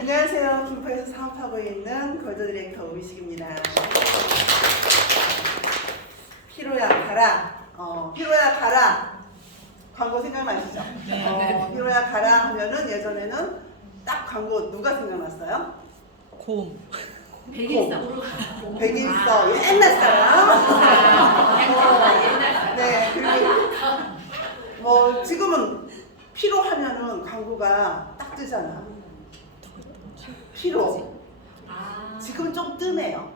안녕하세요. 김포에서 사업하고 있는 골드 디렉터 우미식입니다. 피로야 가라. 피로야 가라. 광고 생각나시죠? 피로야 가라 하면은 예전에는 딱 광고 누가 생각났어요? 곰. 백일서. 백일서. 옛날 사람. 네. 그리고 뭐 지금은 피로 하면은 광고가 딱 뜨잖아. 피로. 지금은 좀 뜸해요.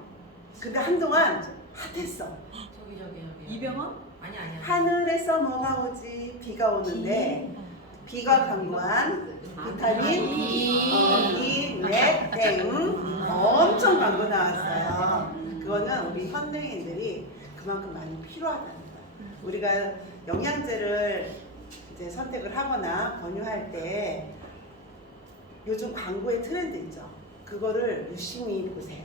근데 한동안 핫했어. 저기. 이병헌? 아니. 하늘에서 뭐가 오지? 비가 오는데 비가 강구한 비타민 B, 넷, 땡 엄청 광고 나왔어요. 그거는 우리 현대인들이 그만큼 많이 필요하다는 거예요. 우리가 영양제를 이제 선택을 하거나 권유할 때 요즘 광고의 트렌드 있죠. 그거를 유심히 보세요.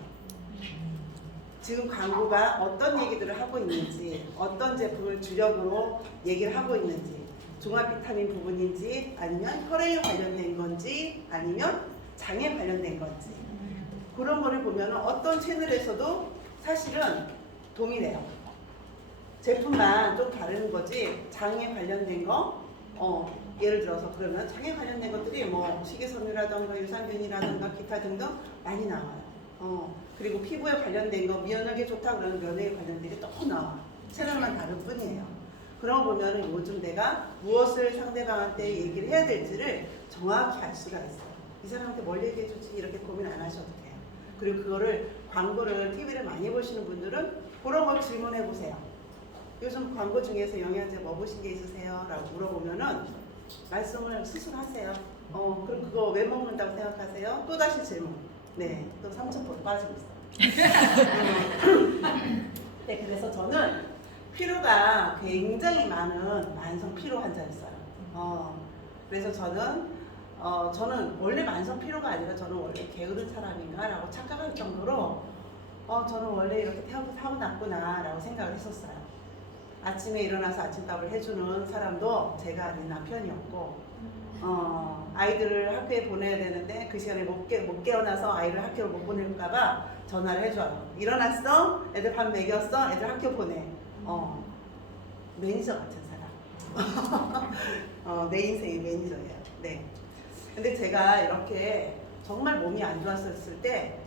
지금 광고가 어떤 얘기들을 하고 있는지, 어떤 제품을 주력으로 얘기를 하고 있는지, 종합 비타민 부분인지, 아니면 혈액에 관련된 건지, 아니면 장에 관련된 건지, 그런 거를 보면 어떤 채널에서도 사실은 동일해요. 제품만 좀 다른 거지, 장에 관련된 거, 예를 들어서 그러면 장에 관련된 것들이 뭐 식이섬유라던가 유산균이라던가 기타 등등 많이 나와요. 그리고 피부에 관련된 거 미연하게 좋다 그러는 면에 관련된 게 또 나와. 채널만 다른 뿐이에요. 그런 거 보면은 요즘 내가 무엇을 상대방한테 얘기를 해야 될지를 정확히 알 수가 있어요. 이 사람한테 뭘 얘기해주지 이렇게 고민 안 하셔도 돼요. 그리고 그거를 광고를 TV를 많이 보시는 분들은 그런 걸 질문해 보세요. 요즘 광고 중에서 영양제 먹으신 게 있으세요? 라고 물어보면은 말씀을 스스로 하세요. 그럼 그거 왜 먹는다고 생각하세요? 또 다시 질문. 네, 또 3,000% 빠지고 있어요. 네, 그래서 저는 피로가 굉장히 많은 만성 피로 환자였어요. 그래서 저는 원래 만성 피로가 아니라 저는 원래 게으른 사람인가라고 착각할 정도로 저는 원래 이렇게 타고났구나 라고 생각을 했었어요. 아침에 일어나서 아침밥을 해주는 사람도 제가 아닌 남편이었고, 아이들을 학교에 보내야 되는데 그 시간에 못 깨어나서 아이를 학교를 못 보낼까봐 전화를 해줘요. 일어났어? 애들 밥 먹였어? 애들 학교 보내. 매니저 같은 사람. 내 인생의 매니저예요. 네. 근데 제가 이렇게 정말 몸이 안 좋았었을 때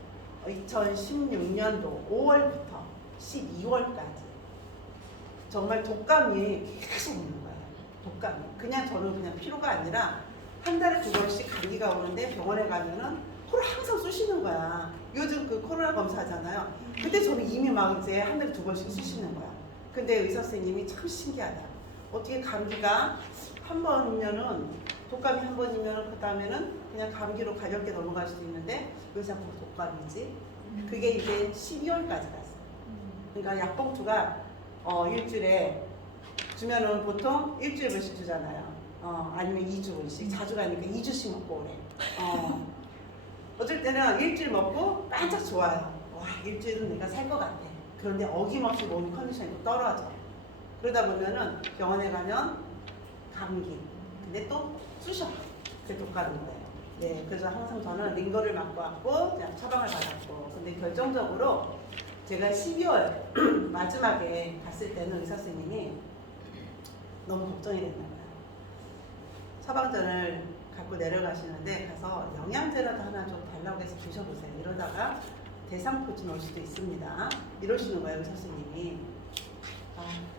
2016년도 5월부터 12월까지 정말 독감이 계속 오는 거예요. 독감이. 저는 그냥 피로가 아니라 한 달에 2번씩 감기가 오는데 병원에 가면은 코를 항상 쑤시는 거야. 요즘 그 코로나 검사하잖아요. 그때 저는 이미 막 이제 한 달에 2번씩 쑤시는 거야. 근데 의사 선생님이 참 신기하다. 어떻게 감기가 한 번이면은 독감이 한 번이면 그 다음에는 그냥 감기로 가볍게 넘어갈 수도 있는데 왜 자꾸 독감이지? 그게 이제 12월까지 갔어요. 그러니까 약봉투가 일주일에 주면은 보통 일주일씩 주잖아요. 아니면 2주씩 자주 가니까 2주씩 먹고 오래. 어쩔 때는 일주일 먹고 반짝 좋아요. 와, 일주일은 내가 살 것 같아. 그런데 어김없이 몸 컨디션이 또 떨어져. 그러다 보면은 병원에 가면 감기. 근데 또 쑤셔. 그게 독감인 거예요. 네, 그래서 항상 저는 링거를 맞고 왔고 처방을 받았고. 근데 결정적으로 제가 12월 마지막에 갔을 때는 의사 선생님이 너무 걱정이 됐나 봐요. 처방전을 갖고 내려가시는데 가서 영양제라도 하나 좀 달라고 해서 주셔보세요. 이러다가 대상포진 올 수도 있습니다. 이러시는 거예요, 의사 선생님이.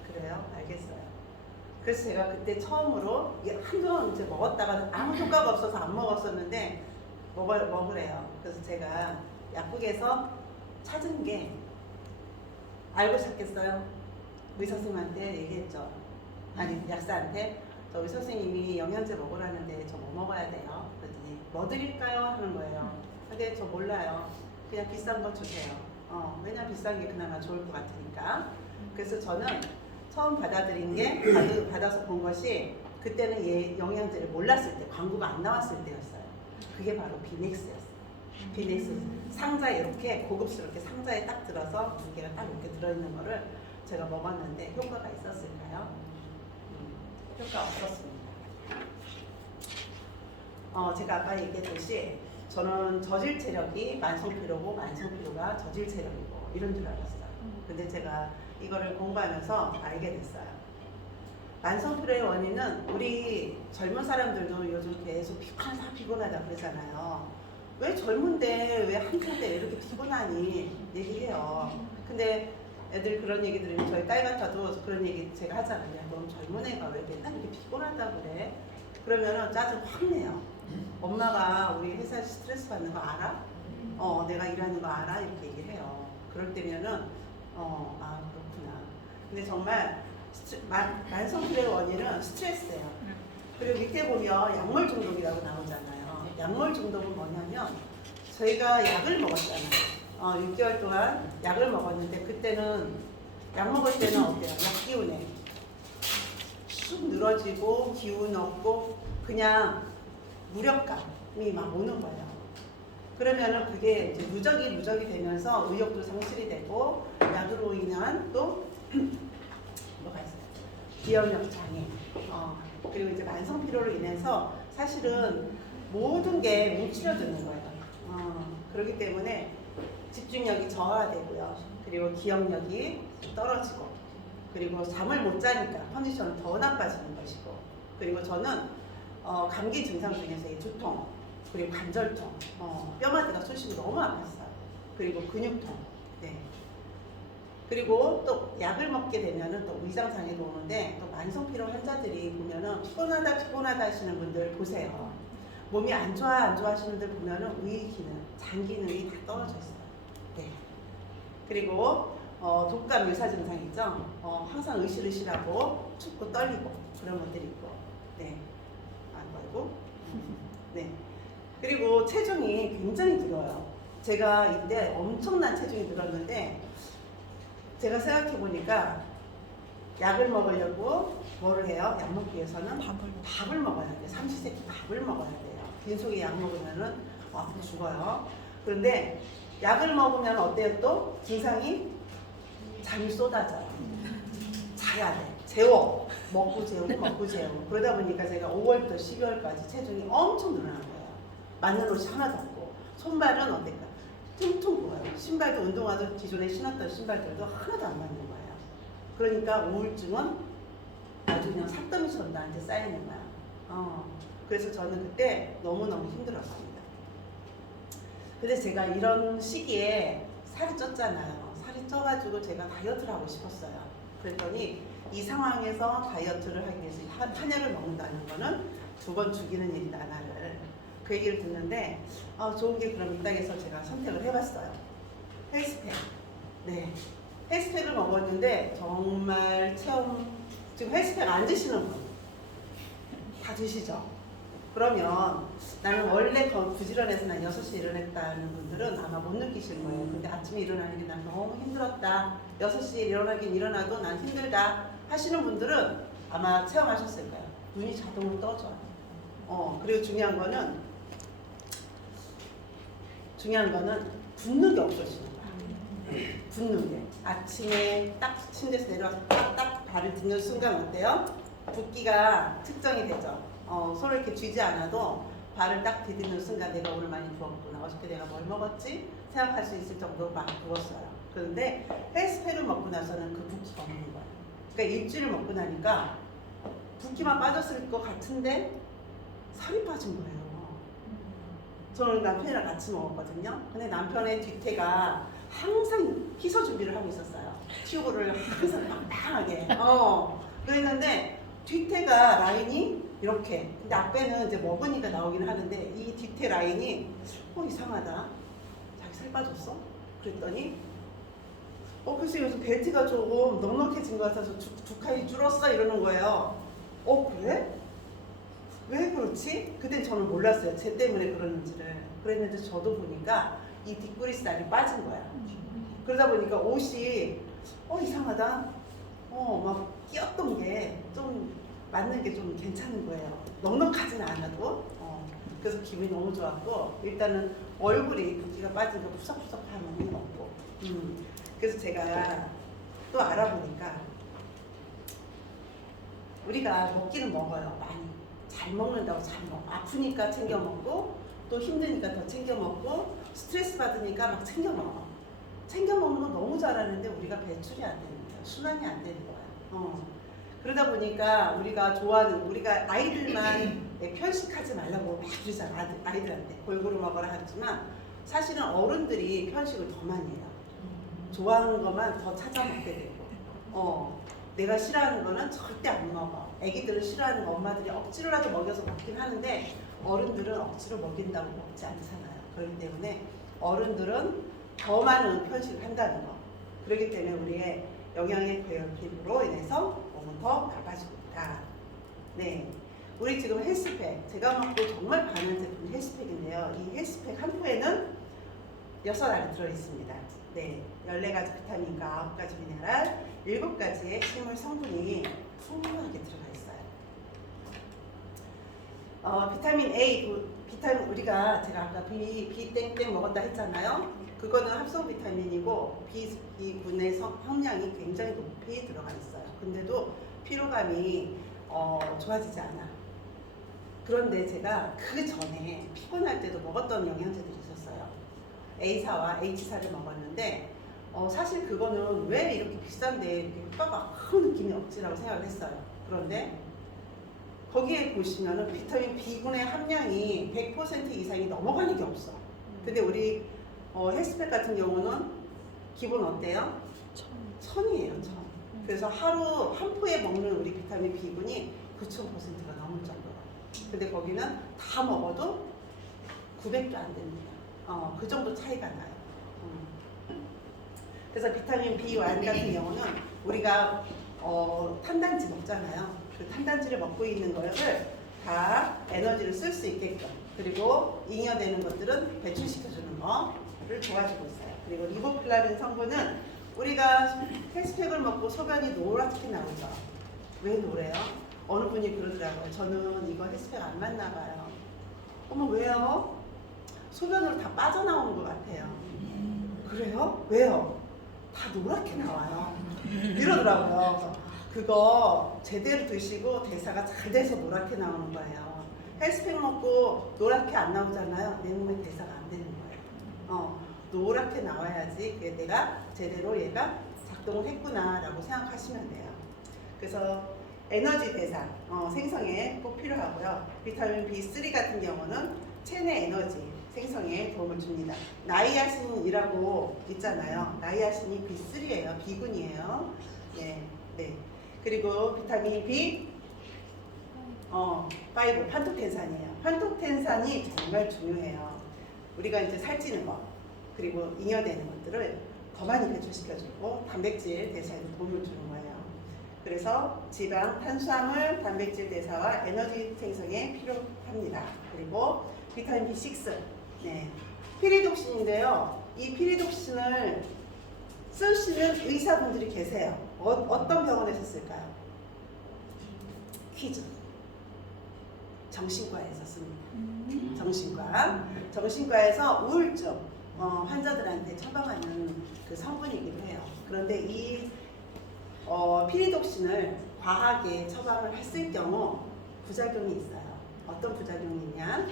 그래요? 알겠어요. 그래서 제가 그때 처음으로 한동안 이제 먹었다가 아무 효과가 없어서 안 먹었었는데 먹으래요. 그래서 제가 약국에서 찾은 게 알고 찾겠어요? 의사 선생님한테 얘기했죠. 아니, 약사한테 저 의사 선생님이 영양제 먹으라는데 저 뭐 먹어야 돼요? 그랬더니 뭐 드릴까요? 하는 거예요. 근데 저 몰라요. 그냥 비싼 거 주세요. 왜냐면 비싼 게 그나마 좋을 것 같으니까. 그래서 저는 처음 받아들인 게 받아서 본 것이 그때는 영양제를 몰랐을 때 광고가 안 나왔을 때였어요. 그게 바로 비넥스였어요. 비넥스 상자에 이렇게 고급스럽게 상자에 딱 들어서 2개가 딱 이렇게 들어있는 거를 제가 먹었는데 효과가 있었을까요? 효과 없었습니다. 제가 아까 얘기했듯이 저는 저질 체력이 만성 피로고 만성 피로가 저질 체력이고 이런 줄 알았어요. 근데 제가 이거를 공부하면서 알게 됐어요. 만성 피로의 원인은 우리 젊은 사람들도 요즘 계속 피곤하다 그러잖아요. 왜 젊은데 왜 한창 때 이렇게 피곤하니 얘기해요. 근데 애들 그런 얘기 들으면 저희 딸 같아도 그런 얘기 제가 하잖아요. 너무 젊은 애가 왜 맨날 이렇게 피곤하다고 그래? 그러면은 짜증 확 내요. 엄마가 우리 회사에서 스트레스 받는 거 알아? 내가 일하는 거 알아? 이렇게 얘기를 해요. 그럴 때면은 아 그렇구나. 근데 정말 만성 피로의 원인은 스트레스예요. 그리고 밑에 보면 약물 중독이라고 나오잖아요. 약물 중독은 뭐냐면 저희가 약을 먹었잖아요. 6개월 동안 약을 먹었는데 그때는 약 먹을 때는 어때요? 약 기운에 쑥 늘어지고 기운 없고 그냥 무력감이 막 오는 거예요. 그러면은 그게 이제 누적이 되면서 의욕도 상실이 되고 약으로 인한 또 뭐가 있어요? 기억력 장애. 그리고 이제 만성 피로로 인해서 사실은 모든 게 뭉치려드는 거예요. 그렇기 때문에 집중력이 저하되고요. 그리고 기억력이 떨어지고 그리고 잠을 못 자니까 컨디션은 더 나빠지는 것이고 그리고 저는 감기 증상 중에서 이 두통 그리고 관절통 뼈마디가 쑤시고 너무 아팠어요. 그리고 근육통 네. 그리고 또 약을 먹게 되면은 또 위장장애도 오는데 또 만성피로 환자들이 보면은 피곤하다 하시는 분들 보세요. 몸이 안 좋아 하시는 분들 보면은 위 기능, 장 기능이 다 떨어져 있어요. 네. 그리고 독감 유사 증상 있죠. 항상 으실으실하고 춥고 떨리고 그런 것들이 있고, 네. 아이고. 네. 그리고 체중이 굉장히 들어요. 제가 이때 엄청난 체중이 들었는데. 제가 생각해 보니까 약을 먹으려고 뭐를 해요? 약 먹기 위해서는 밥을 먹어야 돼요. 삼시세끼 밥을 먹어야 돼요. 빈속에 약 먹으면은 아프고 죽어요. 그런데 약을 먹으면 어때요? 또 증상이 잠이 쏟아져요. 자야 돼. 재워. 먹고 재우고. 그러다 보니까 제가 5월부터 12월까지 체중이 엄청 늘어난 거예요. 맞는 옷이 하나도 없고 손발은 어떨까? 퉁퉁 부어요. 신발도 운동화도 기존에 신었던 신발들도 하나도 안 맞는 거예요. 그러니까 우울증은 아주 그냥 산더미처럼 나한테 쌓이는 거야. 그래서 저는 그때 너무너무 힘들었습니다. 근데 제가 이런 시기에 살이 쪘잖아요. 살이 쪄가지고 제가 다이어트를 하고 싶었어요. 그랬더니 이 상황에서 다이어트를 하기 위해서 한약을 먹는다는 거는 2번 죽이는 일이다 나를. 그 얘기를 듣는데 좋은 게 그럼 있다 해서 제가 선택을 해봤어요. 헬스팩. 네. 헬스팩을 먹었는데 정말 지금 헬스팩 안 드시는 분 다 드시죠? 그러면 나는 원래 부지런해서 난 6시에 일어났다는 분들은 아마 못 느끼실 거예요. 근데 아침에 일어나는 게 난 너무 힘들었다. 6시에 일어나긴 일어나도 난 힘들다 하시는 분들은 아마 체험하셨을 거예요. 눈이 자동으로 떠져요. 그리고 중요한 거는 붓는 게 없어지는 거야. 붓는 게. 아침에 딱 침대에서 내려와서 딱 발을 딛는 순간 어때요? 붓기가 측정이 되죠. 손을 이렇게 쥐지 않아도 발을 딱 디디는 순간 내가 오늘 많이 부었구나. 어저께 내가 뭘 먹었지? 생각할 수 있을 정도로 막 부었어요. 그런데 헬스팩을 먹고 나서는 그 붓기가 없는 거야. 그러니까 일주일을 먹고 나니까 붓기만 빠졌을 것 같은데 살이 빠진 거예요. 저는 남편이랑 같이 먹었거든요. 근데 남편의 뒤태가 항상 희소 준비를 하고 있었어요. 튜브를 항상 빵빵하게. 그랬는데 뒤태가 라인이 이렇게. 근데 앞에는 이제 먹으니까 나오긴 하는데 이 뒤태 라인이 이상하다. 자기 살 빠졌어? 그랬더니 글쎄 요즘 벨트가 조금 넉넉해진 것 같아서 두칼이 줄었어 이러는 거예요. 그래? 왜 그렇지? 그때 저는 몰랐어요. 쟤 때문에 그러는지를. 그랬는데 저도 보니까 이 뒷구리살이 빠진 거야. 그러다 보니까 옷이 이상하다. 막 끼었던 게 좀 맞는 게 좀 괜찮은 거예요. 넉넉하진 않아도. 그래서 기분이 너무 좋았고 일단은 얼굴이 붓기가 빠지니까 푸석푸석한 몸이 없고. 그래서 제가 또 알아보니까 우리가 먹기는 먹어요. 많이. 잘 먹는다고 잘 먹어. 아프니까 챙겨 먹고 또 힘드니까 더 챙겨 먹고 스트레스 받으니까 막 챙겨 먹어. 챙겨 먹는 건 너무 잘하는데 우리가 배출이 안 됩니다. 순환이 안 되는 거야. 그러다 보니까 우리가 좋아하는 우리가 아이들만 편식하지 말라고 막 그러잖아. 아이들한테 골고루 먹어라 하지만 사실은 어른들이 편식을 더 많이 해요. 좋아하는 것만 더 찾아 먹게 되고 내가 싫어하는 거는 절대 안 먹어. 애기들은 싫어하는 거 엄마들이 억지로라도 먹여서 먹긴 하는데 어른들은 억지로 먹인다고 먹지 않잖아요. 그렇기 때문에 어른들은 더 많은 편식을 한다는 거. 그렇기 때문에 우리의 영양의 괴롭힘으로 인해서 몸은 더 나빠지고 있다. 네, 우리 지금 헬스팩, 제가 먹고 정말 반한 제품 헬스팩인데요. 이 헬스팩 한 포에는 6알이 들어있습니다. 네, 14가지 비타민과 9가지 미네랄, 7가지의 식물 성분이 풍부하게 들어가 있어요. 비타민 A, 비타민 우리가 제가 아까 B 땡땡 먹었다 했잖아요. 그거는 합성 비타민이고 B군의 함량이 굉장히 높이 들어가 있어요. 근데도 피로감이 좋아지지 않아. 그런데 제가 그 전에 피곤할 때도 먹었던 영양제들이 있었어요. A사와 H사를 먹었는데 사실 그거는 왜 이렇게 비싼데 이렇게 효과가 큰 느낌이 없지라고 생각을 했어요. 그런데 거기에 보시면은 비타민 B군의 함량이 100% 이상이 넘어가는 게 없어. 근데 우리 헬스팩 같은 경우는 기본 어때요? 1000이에요, 1000. 그래서 하루 한 포에 먹는 우리 비타민 B군이 9000%가 넘을 정도로. 근데 거기는 다 먹어도 900도 안 됩니다. 그 정도 차이가 나요. 그래서 비타민 B1 같은 경우는 우리가 탄단지 먹잖아요. 그 탄단지를 먹고 있는 거를 다 에너지를 쓸 수 있게끔, 그리고 잉여되는 것들은 배출시켜주는 거를 도와주고 있어요. 그리고 리보플라빈 성분은 우리가 헬스팩을 먹고 소변이 노랗게 나오죠. 왜 노래요? 어느 분이 그러더라고요. 저는 이거 헬스팩 안 맞나 봐요. 어머, 왜요? 소변으로 다 빠져나오는 것 같아요. 그래요? 왜요? 다 노랗게 나와요. 이러더라고요. 그거 제대로 드시고 대사가 잘 돼서 노랗게 나오는 거예요. 헬스팩 먹고 노랗게 안 나오잖아요. 내 몸에 대사가 안 되는 거예요. 노랗게 나와야지 그게 내가 제대로 얘가 작동을 했구나 라고 생각하시면 돼요. 그래서 에너지 대사 생성에 꼭 필요하고요. 비타민 B3 같은 경우는 체내 에너지 생성에 도움을 줍니다. 나이아신이라고 있잖아요. 나이아신이 B3예요. B군이에요. 네, 네. 그리고 비타민 B, 5, 판토텐산이에요. 판토텐산이 정말 중요해요. 우리가 이제 살찌는 거, 그리고 잉여되는 것들을 더 많이 배출시켜주고 단백질 대사에도 도움을 주는 거예요. 그래서 지방, 탄수화물, 단백질 대사와 에너지 생성에 필요합니다. 그리고 비타민 B6, 네, 피리독신인데요. 이 피리독신을 쓰시는 의사분들이 계세요. 어떤 병원에서 쓸까요? 퀴즈. 정신과에서 씁니다. 정신과에서 우울증 환자들한테 처방하는 그 성분이기도 해요. 그런데 이 피리독신을 과하게 처방을 했을 경우 부작용이 있어요. 어떤 부작용이 있냐?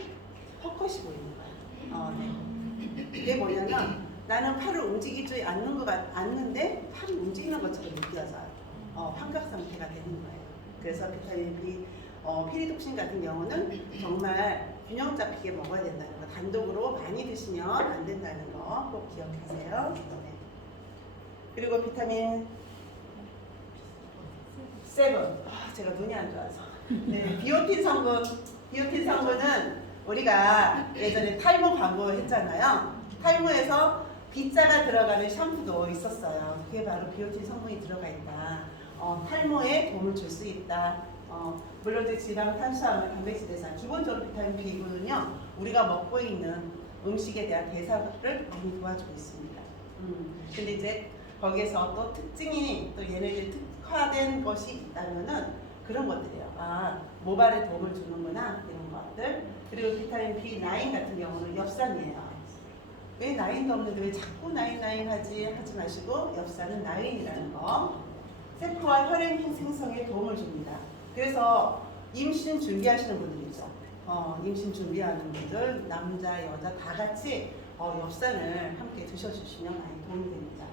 헛것이 보이는 거예요. 네. 이게 뭐냐면 나는 팔을 움직이지 않는데 팔이 움직이는 것처럼 느껴져요. 환각 상태가 되는 거예요. 그래서 비타민 B, 피리독신 같은 경우는 정말 균형 잡히게 먹어야 된다는 거, 단독으로 많이 드시면 안 된다는 거 꼭 기억하세요. 네. 그리고 비타민 7, 제가 눈이 안 좋아서. 네, 비오틴 성분은 우리가 예전에 탈모 광고 했잖아요. 탈모에서 B자가 들어가는 샴푸도 있었어요. 그게 바로 비오틴 성분이 들어가 있다. 탈모에 도움을 줄 수 있다. 물론 이제 지방, 탄수화물, 단백질 대사, 기본적으로 비타민 B군은요, 우리가 먹고 있는 음식에 대한 대사를 많이 도와주고 있습니다. 근데 이제 거기에서 또 특징이 또 얘네들 특화된 것이 있다면은 그런 것들이에요. 모발에 도움을 주는구나, 이런 것들. 그리고 비타민 B9 같은 경우는 엽산이에요. 왜 나인도 없는데 왜 자꾸 나인 하지 마시고 엽산은 나인이라는 거. 세포와 혈액 생성에 도움을 줍니다. 그래서 임신 준비하시는 분들 있죠. 임신 준비하는 분들, 남자, 여자 다 같이 엽산을 함께 드셔주시면 많이 도움이 됩니다.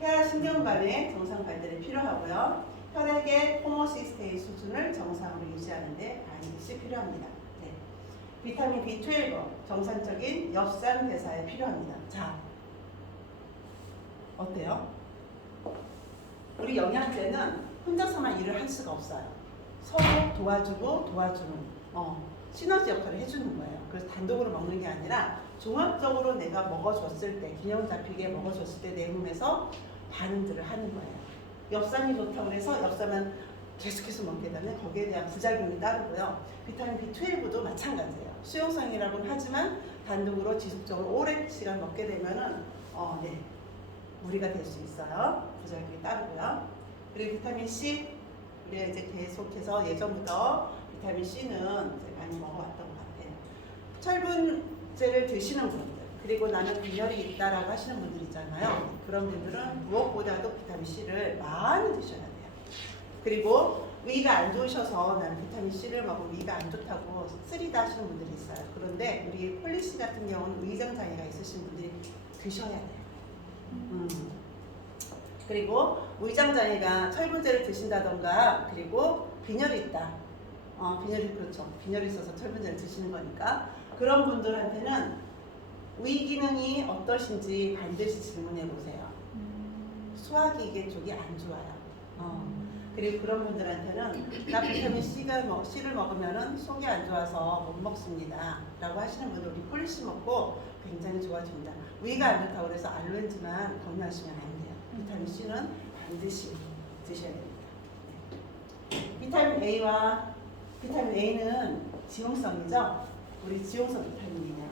폐하 신경관의 정상 발달이 필요하고요. 혈액의 호모시스테인 수준을 정상으로 유지하는 데 반드시 필요합니다. 네. 비타민 B12 정상적인 엽산 대사에 필요합니다. 자, 어때요? 우리 영양제는 혼자서만 일을 할 수가 없어요. 서로 도와주고 도와주는 시너지 역할을 해주는 거예요. 그래서 단독으로 먹는 게 아니라 종합적으로 내가 먹어줬을 때, 균형 잡히게 먹어줬을 때 내 몸에서 반응들을 하는 거예요. 엽산이 좋다고 해서 엽산만 계속해서 먹게 되면 거기에 대한 부작용이 따르고요. 비타민 B12도 마찬가지예요. 수용성이라고는 하지만 단독으로 지속적으로 오랜 시간 먹게 되면은 무리가 될 수 있어요. 부작용이 따르고요. 그리고 비타민 C, 우리가 이제 계속해서 예전부터 비타민 C는 이제 많이 먹어왔던 것 같아요. 철분제를 드시는 분들, 그리고 나는 빈혈이 있다라고 하시는 분들 있잖아요. 그런 분들은 무엇보다도 비타민 C를 많이 드셔야 돼요. 그리고 위가 안 좋으셔서 나는 비타민 C를 먹으면 위가 안 좋다고 쓰리다 하시는 분들이 있어요. 그런데 우리 폴리씨 같은 경우는 위장 장애가 있으신 분들이 드셔야 돼요. 그리고 위장 장애가 철분제를 드신다던가, 그리고 빈혈이 있다. 빈혈이 있어서 철분제를 드시는 거니까 그런 분들한테는 위 기능이 어떠신지 반드시 질문해 보세요. 소화기계 쪽이 안 좋아요. 그리고 그런 분들한테는 나 비타민 C를 먹으면은 속이 안 좋아서 못 먹습니다 라고 하시는 분들 우리 폴리씨 먹고 굉장히 좋아집니다. 위가 안 좋다고 해서 알로엔지만 권유하시면 안 돼요. 비타민 C는 반드시 드셔야 됩니다. 비타민 A와 비타민 A는 지용성이죠. 우리 지용성 비타민이에요.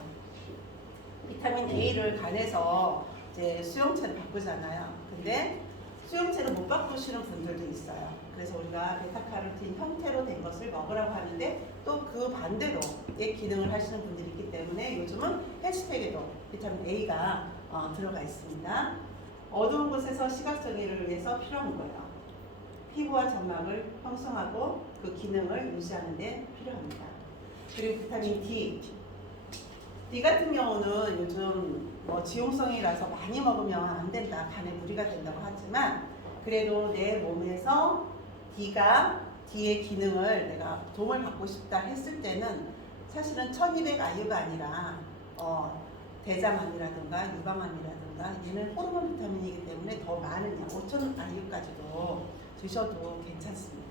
비타민 A를 간에서 이제 수용체를 바꾸잖아요. 근데 수용체를 못 바꾸시는 분들도 있어요. 그래서 우리가 베타카로틴 형태로 된 것을 먹으라고 하는데 또 그 반대로의 기능을 하시는 분들이 있기 때문에 요즘은 헬스팩에도 비타민 A가 들어가 있습니다. 어두운 곳에서 시각 정의를 위해서 필요한 거예요. 피부와 점막을 형성하고 그 기능을 유지하는 데 필요합니다. 그리고 비타민 D 같은 경우는 요즘 지용성이라서 많이 먹으면 안 된다, 간에 무리가 된다고 하지만 그래도 내 몸에서 D의 기능을 내가 도움을 받고 싶다 했을 때는 사실은 1200IU가 아니라 대장암이라든가 유방암이라든가 얘는 호르몬 비타민이기 때문에 더 많은 5000IU까지도 드셔도 괜찮습니다.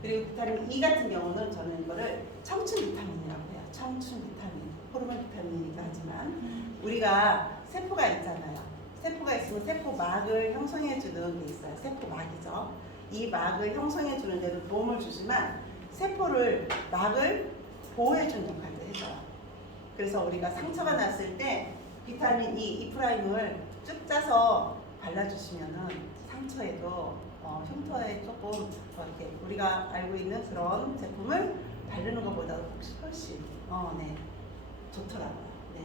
그리고 비타민 E 같은 경우는 저는 이거를 청춘 비타민이라고 해요. 청춘 비타민, 호르몬 비타민이기도 하지만 우리가 세포가 있잖아요. 세포가 있으면 세포막을 형성해주는 게 있어요. 세포막이죠. 이 막을 형성해주는 데도 도움을 주지만 막을 보호해주는 역할도 해줘요. 그래서 우리가 상처가 났을 때 비타민 E'을 쭉 짜서 발라주시면은 상처에도 흉터에 조금 이렇게 우리가 알고 있는 그런 제품을 바르는 것보다 훨씬 좋더라고요. 네.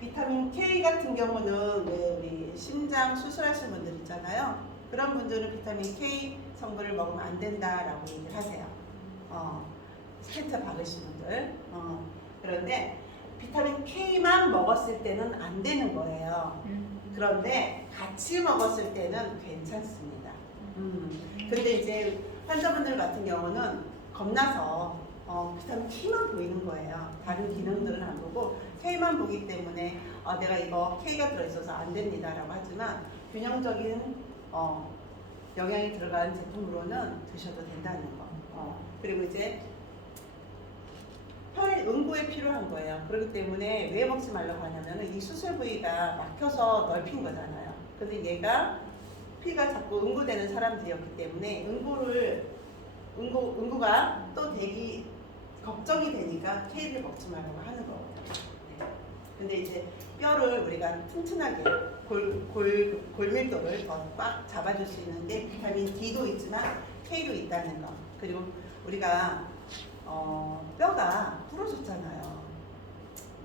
비타민 K 같은 경우는 왜 우리 심장 수술하시는 분들 있잖아요. 그런 분들은 비타민 K 성분을 먹으면 안 된다라고 얘기를 하세요. 스텐트 박으신 분들. 그런데 비타민 K만 먹었을 때는 안 되는 거예요. 그런데 같이 먹었을 때는 괜찮습니다. 근데 이제 환자분들 같은 경우는 겁나서 비타민 K만 보이는 거예요. 다른 기능들은 안 보고 K만 보기 때문에 내가 이거 K가 들어있어서 안 됩니다 라고 하지만 균형적인 영양이 들어간 제품으로는 드셔도 된다는 거. 그리고 이제 혈액 응고에 필요한 거예요. 그렇기 때문에 왜 먹지 말라고 하냐면 이 수술 부위가 막혀서 넓힌 거잖아요. 근데 얘가 피가 자꾸 응고되는 사람들이었기 때문에 응고가 또 되기 걱정이 되니까 K를 먹지 말라고 하는 거예요. 네. 근데 이제 뼈를 우리가 튼튼하게 골밀도를 더 꽉 잡아줄 수 있는 게 비타민 D도 있지만 K도 있다는 거. 그리고 우리가 뼈가 부러졌잖아요.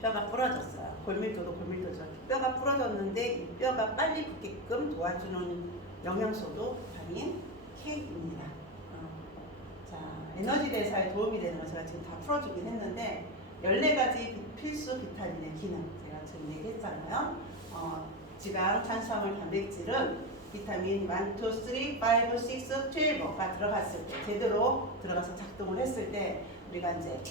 뼈가 부러졌어요. 골밀도도 골밀도죠. 뼈가 부러졌는데 이 뼈가 빨리 붙게끔 도와주는 영양소도 비타민 K입니다. 자, 에너지 대사에 도움이 되는 거 제가 지금 다 풀어주긴 했는데 14가지 필수 비타민의 기능 제가 지금 얘기했잖아요. 지방, 탄수화물, 단백질은 비타민 1, 2, 3, 5, 6, 12가 들어갔을 때 제대로 들어가서 작동을 했을 때 우리가 이제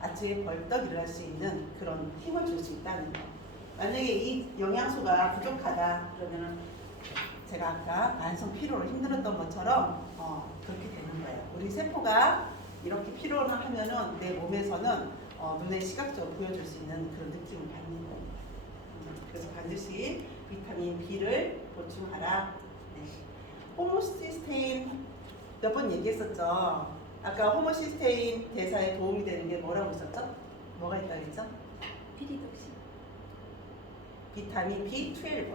아침에 벌떡 일어날 수 있는 그런 힘을 줄 수 있다는 거. 만약에 이 영양소가 부족하다 그러면은 제가 아까 만성 피로로 힘들었던 것처럼 그렇게 되는 거예요. 우리 세포가 이렇게 피로를 하면은 내 몸에서는 눈에 시각적으로 보여줄 수 있는 그런 느낌을 받는 겁니다. 그래서 반드시 비타민 B를 보충하라. 네. 호모시스테인 몇 번 얘기했었죠. 아까 호모시스테인 대사에 도움이 되는 게 뭐라고 했었죠? 뭐가 있다고 했죠? 피리독신. 비타민 B12.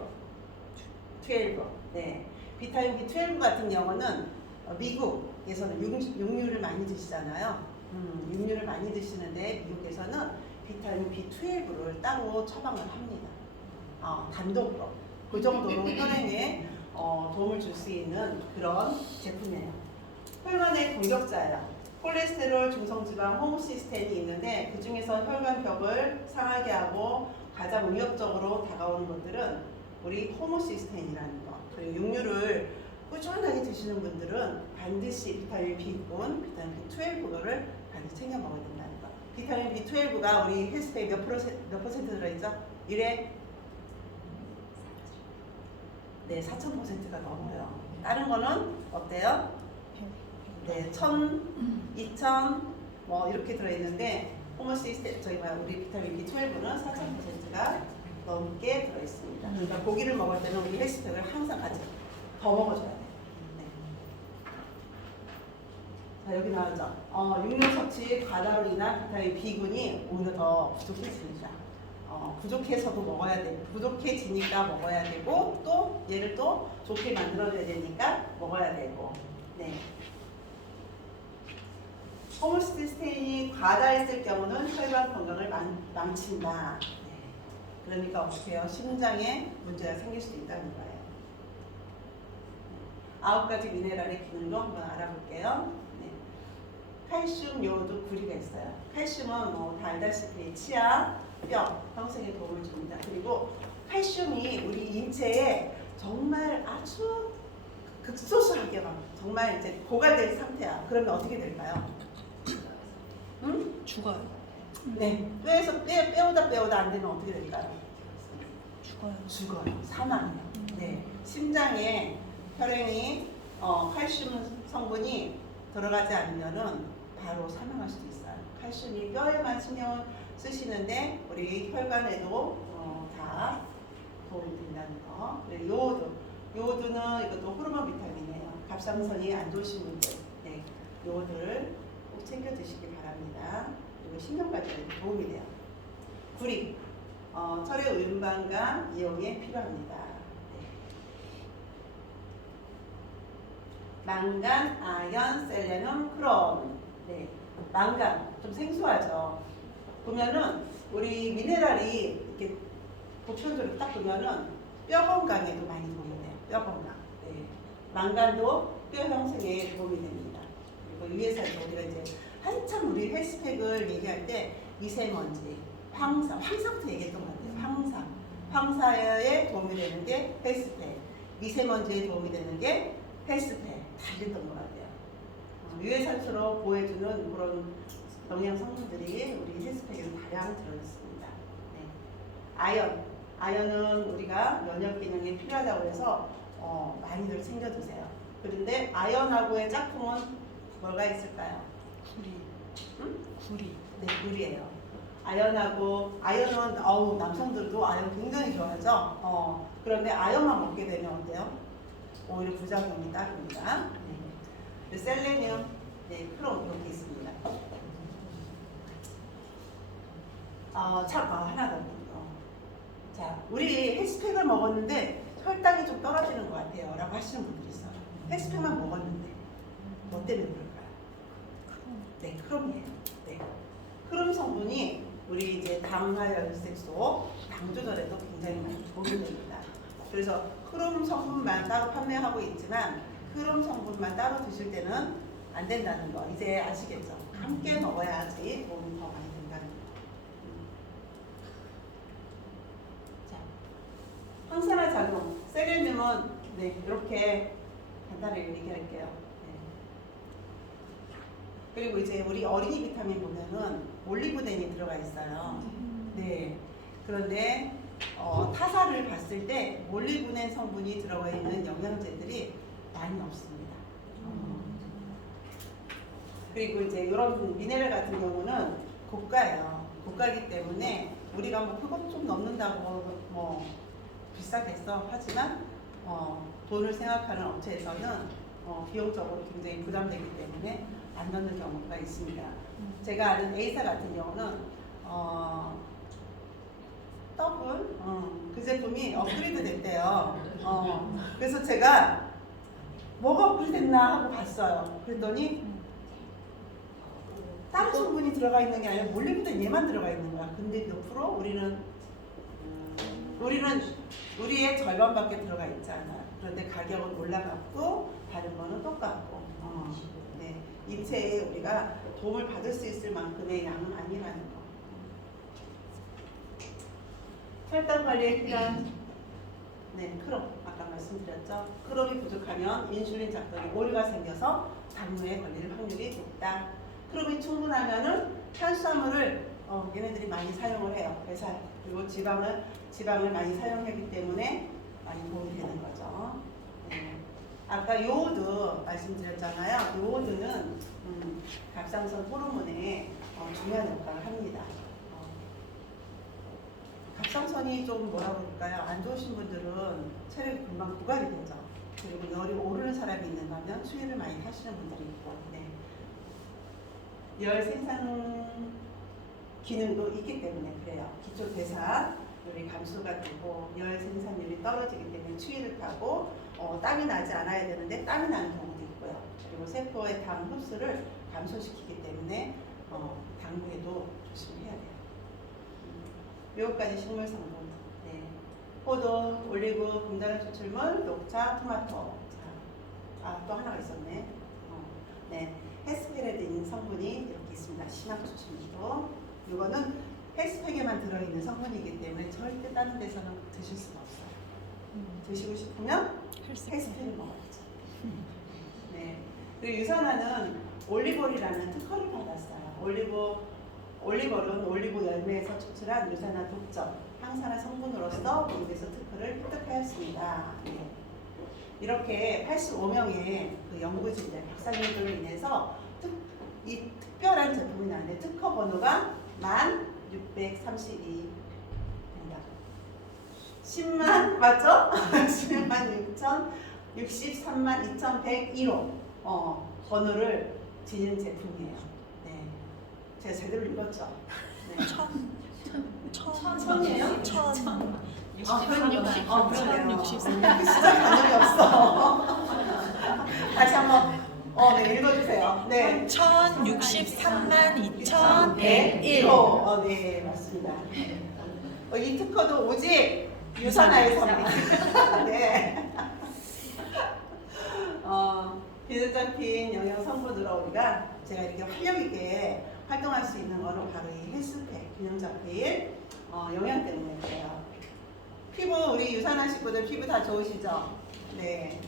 네. 비타민 B12 같은 경우는 미국에서는 육류를 많이 드시잖아요. 육류를 많이 드시는데 미국에서는 비타민 B12를 따로 처방을 합니다. 단독으로. 그 정도로 혈행에 도움을 줄 수 있는 그런 제품이에요. 혈관의 공격자예요. 콜레스테롤, 중성지방, 호모시스테인이 있는데 그 중에서 혈관벽을 상하게 하고 가장 위협적으로 다가오는 것들은 우리 호모시스테인이라는 거. 그리고 육류를 꾸준하게 드시는 분들은 반드시 비타민 B군, 비타민 B12를 반드시 챙겨 먹어야 된다는 거. 비타민 B12가 우리 헬스페이 몇 퍼센트 들어있죠? 1에 네, 4,000%가 넘어요. 다른 거는 어때요? 네, 1,000, 2,000 뭐 이렇게 들어있는데 우리 비타민 B12는 4,000%가 넘게 들어있습니다. 그러니까 고기를 먹을 때는 우리 헬스팩을 항상 같이 더 먹어줘야 돼요. 네. 자, 여기 나오죠. 육류 섭취 과다로 인한 비타민 B군이 오히려 더 부족해집니다. 부족해서도 먹어야 돼. 부족해지니까 먹어야 되고 또 얘를 또 좋게 만들어줘야 되니까 먹어야 되고. 네. 호모시스테인이 과다했을 경우는 혈관 건강을 망친다. 네. 그러니까 어떻게 해요? 심장에 문제가 생길 수도 있다는 거예요. 9가지 미네랄의 기능도 한번 알아볼게요. 네. 칼슘, 요오드, 구리가 있어요. 칼슘은 뭐 다 알다시피 치아, 뼈 형성에 도움을 줍니다. 그리고 칼슘이 우리 인체에 정말 아주 극소수하게 막 정말 이제 고갈된 상태야. 그러면 어떻게 될까요? 응? 죽어요. 네. 뼈에서 빼오다 안 되면 어떻게 될까요? 죽어요. 사망이요. 네. 심장에 혈행이 칼슘 성분이 들어가지 않으면은 바로 사망할 수도 있어요. 칼슘이 뼈에만 신경을 쓰시는데 우리 혈관에도 다 도움이 된다는 거. 그리고 요오드는 이것도 호르몬 비타민이에요. 갑상선이 안 좋으신 분들, 네, 요오드를 꼭 챙겨 드시기 바랍니다. 그리고 신경발달에 도움이 돼요. 구리, 혈액 운반과 이용에 필요합니다. 네. 망간, 아연, 셀레늄, 크롬. 네, 망간 좀 생소하죠. 보면은 우리 미네랄이 이렇게 보편적으로 딱 보면은 뼈 건강에도 많이 도움이 돼요. 뼈 건강. 네. 망간도 뼈 형성에 도움이 됩니다. 그리고 위에서도 우리가 이제 한참 우리 헬스팩을 얘기할 때 미세먼지, 황사부터 얘기했던 것 같아요. 황사에 도움이 되는 게 헬스팩, 미세먼지에 도움이 되는 게 헬스팩 다 얘기했던 것 같아요. 유해산소로 보호해주는 그런 영양 성분들이 우리 헬스팩에는 다량 들어있습니다. 네. 아연은 우리가 면역 기능에 필요하다고 해서 많이들 챙겨 드세요. 그런데 아연하고의 짝꿍은 뭐가 있을까요? 구리. 응? 구리. 네, 구리예요. 아연은 남성들도 아연 굉장히 좋아하죠. 그런데 아연만 먹게 되면 어때요? 오히려 부작용이 따릅니다. 네. 셀레늄, 네, 크롬 이렇게 있습니다. 하나 더. 자, 우리 헬스팩을 먹었는데 혈당이 좀 떨어지는 것 같아요 라고 하시는 분들이 있어요. 헬스팩만 먹었는데 뭐 때문에 그럴까요? 네, 크롬이에요. 네. 크롬 성분이 우리 이제 당화혈색소, 당 조절에도 굉장히 많이 도움이 됩니다. 그래서 크롬 성분만 따로 판매하고 있지만 크롬 성분만 따로 드실 때는 안 된다는 거 이제 아시겠죠? 함께 먹어야지 도움이 더 많이 된다는 거. 자, 항산화 작용. 세련님은 네, 이렇게 간단하게 얘기할게요. 네. 그리고 이제 우리 어린이 비타민 보면은 올리고당이 들어가 있어요. 네. 그런데 타사를 봤을 때 올리고당 성분이 들어가 있는 영양제들이 많이 없습니다. 그리고 이제 이런 미네랄 같은 경우는 고가예요. 고가이기 때문에 우리가 뭐 그것 좀 넣는다고 뭐 비싸겠어 하지만 돈을 생각하는 업체에서는 비용적으로 굉장히 부담되기 때문에 안 넣는 경우가 있습니다. 제가 아는 A사 같은 경우는 더블 그 제품이 업그레이드 됐대요. 그래서 제가 뭐가 업그레이드 됐나 하고 봤어요. 그랬더니 다른 성분이 들어가 있는 게 아니라 몰리고당 얘만 들어가 있는 거야. 근데 옆으로 우리의 절반밖에 들어가 있지 않아요. 그런데 가격은 올라갔고 다른 거는 똑같고 네. 인체에 우리가 도움을 받을 수 있을 만큼의 양은 아니라는 거. 혈당 관리에 필요한 네, 크롬 아까 말씀드렸죠. 크롬이 부족하면 인슐린 작동에 오류가 생겨서 당뇨에 걸릴 확률이 높다. 크롬이 충분하면은 탄수화물을 얘네들이 많이 사용을 해요. 그리고 지방을 많이 사용하기 때문에 많이 도움이 되는 거죠. 네. 아까 요오드 말씀드렸잖아요. 요오드는 갑상선 호르몬에 중요한 역할을 합니다. 갑상선이 좀 뭐라고 그럴까요? 안 좋으신 분들은 체력이 금방 고갈이 되죠. 그리고 열이 오르는 사람이 있는가 하면 추위를 많이 타시는 분들이 있고, 네. 열 생산 기능도 있기 때문에 그래요. 기초 대사율이 감소가 되고 열 생산율이 떨어지기 때문에 추위를 타고 땀이 나지 않아야 되는데 땀이 나는 경우도 있고요. 그리고 세포의 당 흡수를 감소시키기 때문에 당뇨에도 조심해야 돼요. 요것까지 식물 성분. 네. 포도, 올리브, 금단의 추출물, 녹차, 토마토. 또 하나가 있었네. 네. 헤스페레딘 성분이 이렇게 있습니다. 신약 추출물도. 이거는 헬스팩에만 들어있는 성분이기 때문에 절대 다른 데서는 드실 수가 없어요. 드시고 싶으면 헬스팩을 먹어야죠. 네. 그리고 유산화는 올리볼이라는 특허를 받았어요. 올리볼은 올리브 열매에서 추출한 유산화 독점, 항산화 성분으로서 미국에서 특허를 획득하였습니다. 네. 이렇게 85명의 그 연구진들, 박사님들로 인해서 이 특별한 제품이 나왔는데 특허 번호가 1632입니다. 10만 맞죠? 10만 6천 63만 2101호 번호를 지닌 제품이에요. 네. 제가 제대로 읽었죠? 네. 천이에요? 그러네요. 진짜 단어이 없어. 다시 한번 네, 읽어주세요. 네. 1063만 2101. 네, 맞습니다. 이 특허도 오직 유산화에서만. 네. 비슷잡힌 영양 성분으로 우리가 제가 이렇게 활력 있게 활동할 수 있는 거는 바로 이 헬스팩, 균형 잡힌 영양 때문에 그래요. 피부, 우리 유산화 식구들 피부 다 좋으시죠? 네.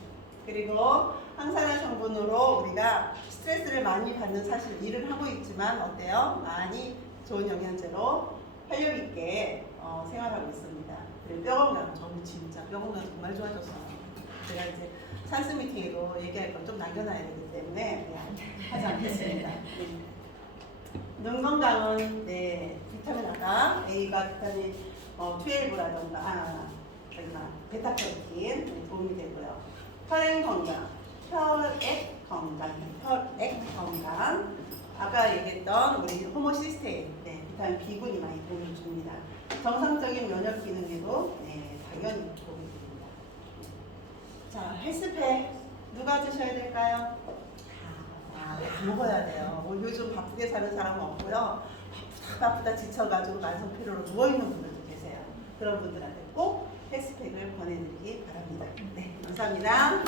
그리고 항산화 성분으로 우리가 스트레스를 많이 받는 사실 일을 하고 있지만 어때요? 많이 좋은 영양제로 활력 있게 생활하고 있습니다. 그리고 뼈 건강, 저는 진짜 뼈 건강 정말 좋아졌어요. 제가 이제 산스 미팅으로 얘기할 건 좀 남겨놔야 되기 때문에 하지 않겠습니다. 눈 건강은 네, 비타민 아까 A가 비타민 12라던가 베타카로틴 도움이 되고요. 혈액 건강, 혈액 건강. 아까 얘기했던 우리 호모시스테인, 네, 비타민 B군이 많이 도움을 줍니다. 정상적인 면역 기능에도 네, 당연히 도움이 됩니다. 자, 헬스팩 누가 드셔야 될까요? 다 먹어야 돼요. 요즘 바쁘게 사는 사람은 없고요. 바쁘다 지쳐가지고 만성 피로로 누워있는 분들도 계세요. 그런 분들한테 꼭 헬스팩을 권해드리기 바랍니다. 네, 감사합니다.